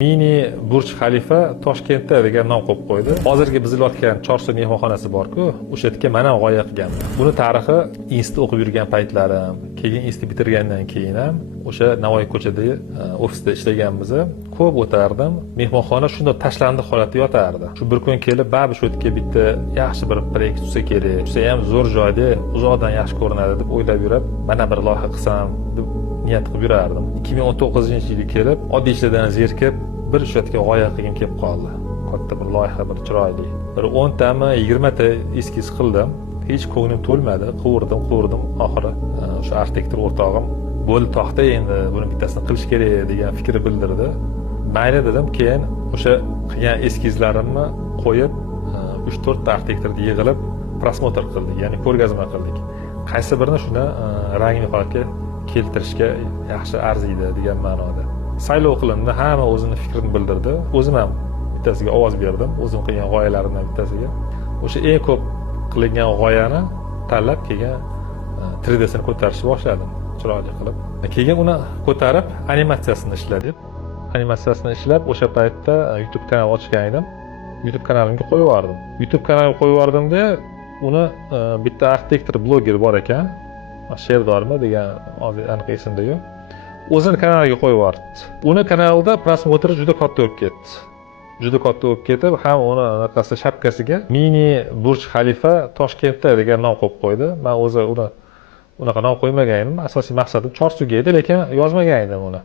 Mini Burj Xalifa Toshkentda degan nom qo'yib qo'ydi. Hozirgi bizilayotgan Chorsu mehmonxonasi bor-ku, o'sha yerga mana g'oya qilganman. Buni tarixi institut o'qib yurgan paytlarim, keyin institut bitirgandan keyin ham o'sha Navoiy ko'chadagi ofisda ishlaganmiz. Ko'p o'tardim. Mehmonxona shunday tashlandiq holatda yotardi. Shu bir kun kelib, baribir shu yerga bitta yaxshi bir proyekt tuzsa kerak. O'sha ham zo'r joyda, uzoqdan yaxshi ko'rinadi deb o'ylab yurib, mana bir loyiha qilsam deb niyat qilib yurardim. 2019-yilga kelib, oddiy ishlardan zerikib, bir shu yerga g'oya qilgim kelib qoldi. Katta bir loyiha, bir chiroyli. Bir 10 tami, 20 ta eskiz qildim. Hech ko'nglim to'lmadi. Quvurdim. Oxiri o'sha arxitektor o'rtog'im bo'ldi, to'xta endi buni bittasini qilish kerak degan fikr bildirdi. Mayli dedim. Keyin o'sha qilgan eskizlarimni qo'yib 3-4 ta arxitektorni yig'ilib prosmotr qildik, ya'ni ko'rgazma qildik. Qaysi birini shuni rangli holatga keltirishga yaxshi arziydi degan ma'noda. Saylov qilindi, hamma o'zini fikrini bildirdi. O'zim ham bittasiga ovoz berdim, o'zim qilgan g'oyalarimdan bittasiga. O'sha eng ko'p qilingan g'oyani tanlab keyin 3D sini ko'tarishni boshladim, chiroyli qilib. Keyin uni ko'tarib animatsiyasini ishladim. Animatsiyasini ishlab, o'sha paytda YouTube kanal ochgan edim. YouTube kanalimga qo'yib yubordim. YouTube kanaliga qo'yib yubordimda, uni bitta arxitektor, bloger bor ekan. Sherdormi degan, hozir aniq esimda yo'q. O'zini kanaliga qo'yib yubordi. Uni kanalida prosmotr juda katta bo'lib ketdi. Juda katta bo'lib ketib, ham uni anaqasi shapkasiga Mini Burj Xalifa Toshkentda degan nom qo'yib qo'ydi. Men o'zi uni unaqa nom qo'ymagan edim. Asosiy maqsadim Chorsuga edi, lekin yozmagan edim uni.